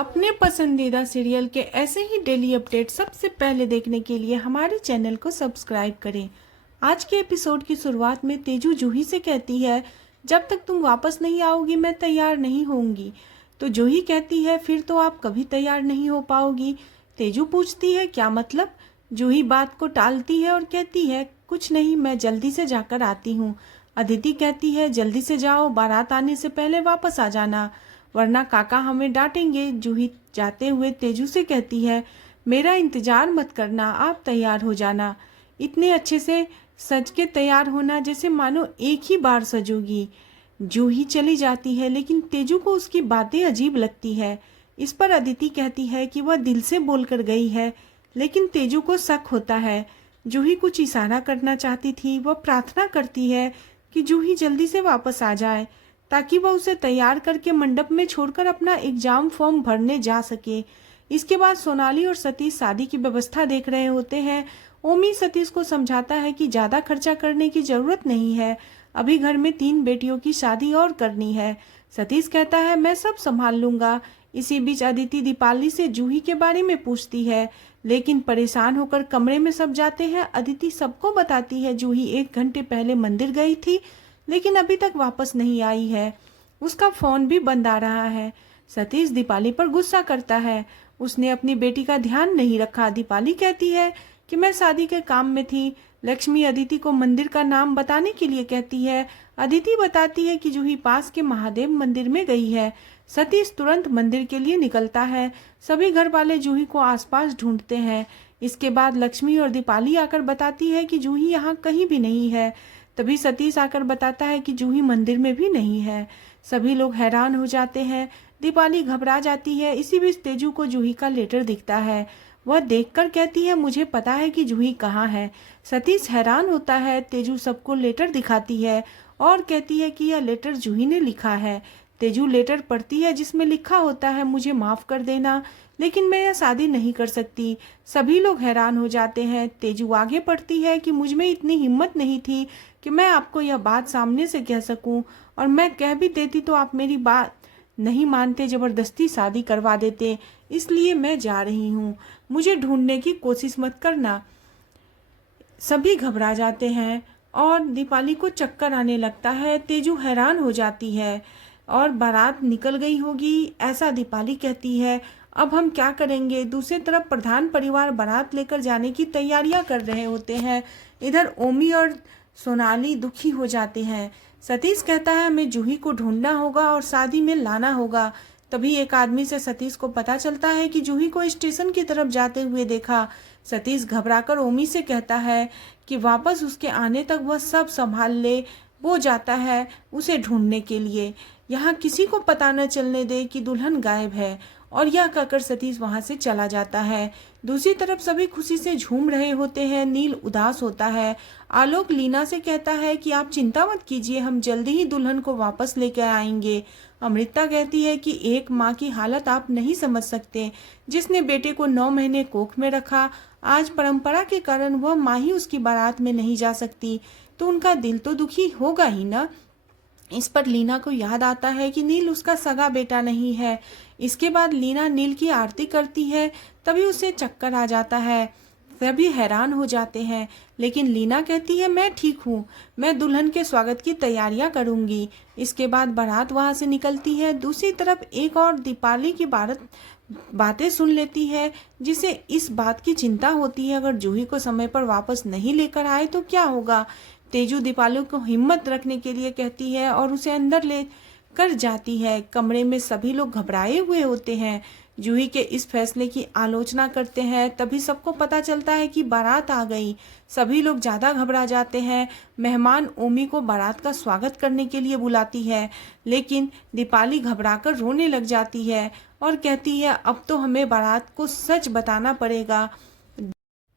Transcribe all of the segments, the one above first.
अपने पसंदीदा सीरियल के ऐसे ही डेली अपडेट सबसे पहले देखने के लिए हमारे चैनल को सब्सक्राइब करें। आज के एपिसोड की शुरुआत में तेजू जूही से कहती है, जब तक तुम वापस नहीं आओगी मैं तैयार नहीं होंगी। तो जूही कहती है, फिर तो आप कभी तैयार नहीं हो पाओगी। तेजू पूछती है, क्या मतलब? जूही बात को टालती है और कहती है, कुछ नहीं, मैं जल्दी से जाकर आती हूँ। अदिति कहती है, जल्दी से जाओ, बारात आने से पहले वापस आ जाना, वरना काका हमें डांटेंगे। जूही जाते हुए तेजू से कहती है, मेरा इंतजार मत करना, आप तैयार हो जाना। इतने अच्छे से सज के तैयार होना जैसे मानो एक ही बार सजोगी। जूही चली जाती है, लेकिन तेजू को उसकी बातें अजीब लगती है। इस पर अदिति कहती है कि वह दिल से बोलकर गई है, लेकिन तेजू को शक होता है। जूही कुछ इशारा करना चाहती थी। वह प्रार्थना करती है कि जूही जल्दी से वापस आ जाए, ताकि वह उसे तैयार करके मंडप में छोड़कर अपना एग्जाम फॉर्म भरने जा सके। इसके बाद सोनाली और सतीश शादी की व्यवस्था देख रहे होते हैं। ओमी सतीश को समझाता है कि ज़्यादा खर्चा करने की ज़रूरत नहीं है, अभी घर में 3 बेटियों की शादी और करनी है। सतीश कहता है, मैं सब संभाल लूँगा। इसी बीच अदिति दीपाली से जूही के बारे में पूछती है, लेकिन परेशान होकर कमरे में सब जाते हैं। अदिति सबको बताती है, जूही 1 घंटे पहले मंदिर गई थी, लेकिन अभी तक वापस नहीं आई है। उसका फोन भी बंद आ रहा है। सतीश दीपाली पर गुस्सा करता है, उसने अपनी बेटी का ध्यान नहीं रखा। दीपाली कहती है कि मैं शादी के काम में थी। लक्ष्मी अदिति को मंदिर का नाम बताने के लिए कहती है। अदिति बताती है कि जूही पास के महादेव मंदिर में गई है। सतीश तुरंत मंदिर के लिए निकलता है। सभी घर वाले जूही को आसपास ढूंढते हैं। इसके बाद लक्ष्मी और दीपाली आकर बताती है कि जूही यहाँ कहीं भी नहीं है। तभी सतीश आकर बताता है कि जूही मंदिर में भी नहीं है। सभी लोग हैरान हो जाते हैं। दीपाली घबरा जाती है। इसी बीच तेजू को जूही का लेटर दिखता है। वह देखकर कहती है, मुझे पता है कि जूही कहाँ है। सतीश हैरान होता है। तेजू सबको लेटर दिखाती है और कहती है कि यह लेटर जूही ने लिखा है। तेजू लेटर पढ़ती है, जिसमें लिखा होता है, मुझे माफ़ कर देना, लेकिन मैं यह शादी नहीं कर सकती। सभी लोग हैरान हो जाते हैं। तेजू आगे पढ़ती है कि मुझ में इतनी हिम्मत नहीं थी कि मैं आपको यह बात सामने से कह सकूं, और मैं कह भी देती तो आप मेरी बात नहीं मानते, ज़बरदस्ती शादी करवा देते। इसलिए मैं जा रही हूँ, मुझे ढूंढने की कोशिश मत करना। सभी घबरा जाते हैं और दीपाली को चक्कर आने लगता है। तेजू हैरान हो जाती है और बारात निकल गई होगी, ऐसा दीपाली कहती है। अब हम क्या करेंगे? दूसरी तरफ प्रधान परिवार बारात लेकर जाने की तैयारियां कर रहे होते हैं। इधर ओमी और सोनाली दुखी हो जाते हैं। सतीश कहता है, हमें जूही को ढूंढना होगा और शादी में लाना होगा। तभी एक आदमी से सतीश को पता चलता है कि जूही को स्टेशन की तरफ जाते हुए देखा। सतीश घबराकर ओमी से कहता है कि वापस उसके आने तक वह सब संभाल ले। वो जाता है उसे ढूंढने के लिए। यहाँ किसी को पता न चलने दे कि दुल्हन गायब है, और यह कहकर सतीश वहां से चला जाता है। दूसरी तरफ सभी खुशी से झूम रहे होते हैं। नील उदास होता है। आलोक लीना से कहता है कि आप चिंता मत कीजिए, हम जल्दी ही दुल्हन को वापस लेकर आएंगे। अमृता कहती है कि एक माँ की हालत आप नहीं समझ सकते, जिसने बेटे को 9 महीने कोख में रखा, आज परंपरा के कारण वह माँ ही उसकी बारात में नहीं जा सकती, तो उनका दिल तो दुखी होगा ही ना। इस पर लीना को याद आता है कि नील उसका सगा बेटा नहीं है। इसके बाद लीना नील की आरती करती है, तभी उसे चक्कर आ जाता है। सभी हैरान हो जाते हैं, लेकिन लीना कहती है, मैं ठीक हूँ, मैं दुल्हन के स्वागत की तैयारियां करूंगी। इसके बाद बारात वहां से निकलती है। दूसरी तरफ एक और दीपाली की बातें सुन लेती है, जिसे इस बात की चिंता होती है, अगर जूही को समय पर वापस नहीं लेकर आए तो क्या होगा। तेजू दीपाली को हिम्मत रखने के लिए कहती है और उसे अंदर ले कर जाती है। कमरे में सभी लोग घबराए हुए होते हैं, जूही के इस फैसले की आलोचना करते हैं। तभी सबको पता चलता है कि बारात आ गई। सभी लोग ज़्यादा घबरा जाते हैं। मेहमान ओमी को बारात का स्वागत करने के लिए बुलाती है, लेकिन दीपाली घबराकर रोने लग जाती है और कहती है, अब तो हमें बारात को सच बताना पड़ेगा।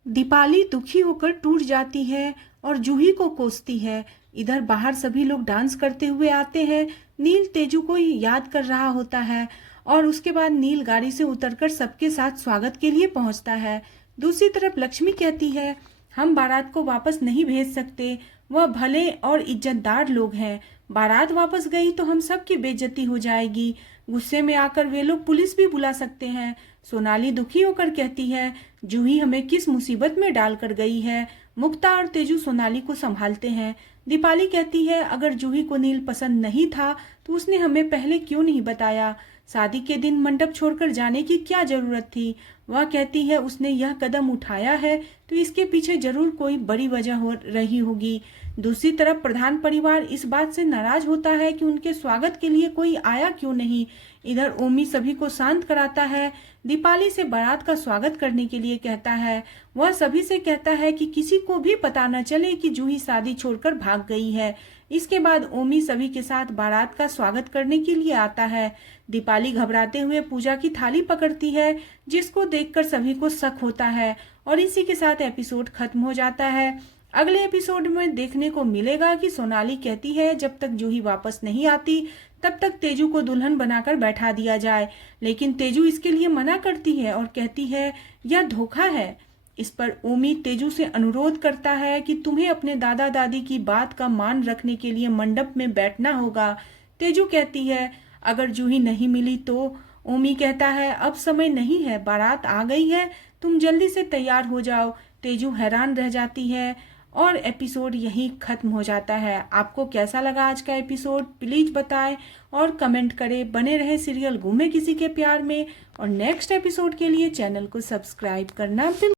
दीपाली दुखी होकर टूट जाती है और जूही को कोसती है। इधर बाहर सभी लोग डांस करते हुए आते हैं। नील तेजू को याद कर रहा होता है और उसके बाद नील गाड़ी से उतरकर सबके साथ स्वागत के लिए पहुंचता है। दूसरी तरफ लक्ष्मी कहती है, हम बारात को वापस नहीं भेज सकते, वह भले और इज्जतदार लोग हैं। बारात वापस गई तो हम सब की बेइज्जती हो जाएगी। गुस्से में आकर वे लोग पुलिस भी बुला सकते हैं। सोनाली दुखी होकर कहती है, जूही हमें किस मुसीबत में डालकर गई है। मुक्ता और तेजू सोनाली को संभालते हैं। दीपाली कहती है, अगर जूही को नील पसंद नहीं था तो उसने हमें पहले क्यों नहीं बताया। शादी के दिन मंडप छोड़कर जाने की क्या जरूरत थी। वह कहती है, उसने यह कदम उठाया है तो इसके पीछे जरूर कोई बड़ी वजह हो रही होगी। दूसरी तरफ प्रधान परिवार इस बात से नाराज होता है कि उनके स्वागत के लिए कोई आया क्यों नहीं। इधर ओमी सभी को शांत कराता है। दीपाली से बारात का स्वागत करने के लिए कहता है। वह सभी से कहता है कि किसी को भी पता न चले कि जूही शादी छोड़कर भाग गई है। इसके बाद ओमी सभी के साथ बारात का स्वागत करने के लिए आता है। दीपाली घबराते हुए पूजा की थाली पकड़ती है, जिसको देखकर सभी को शक होता है और इसी के साथ एपिसोड खत्म हो जाता है। अगले एपिसोड में देखने को मिलेगा कि सोनाली कहती है जब तक जूही वापस नहीं आती तब तक तेजू को दुल्हन बनाकर बैठा दिया जाए, लेकिन तेजू इसके लिए मना करती है और कहती है यह धोखा है। इस पर ओमी तेजू से अनुरोध करता है कि तुम्हें अपने दादा दादी की बात का मान रखने के लिए मंडप में बैठना होगा। तेजू कहती है अगर जूही नहीं मिली तो। ओमी कहता है अब समय नहीं है, बारात आ गई है, तुम जल्दी से तैयार हो जाओ। तेजू हैरान रह जाती है और एपिसोड यहीं खत्म हो जाता है। आपको कैसा लगा आज का एपिसोड प्लीज बताएं और कमेंट करें। बने रहे सीरियल गुमे किसी के प्यार में और नेक्स्ट एपिसोड के लिए चैनल को सब्सक्राइब करना बिल्कुल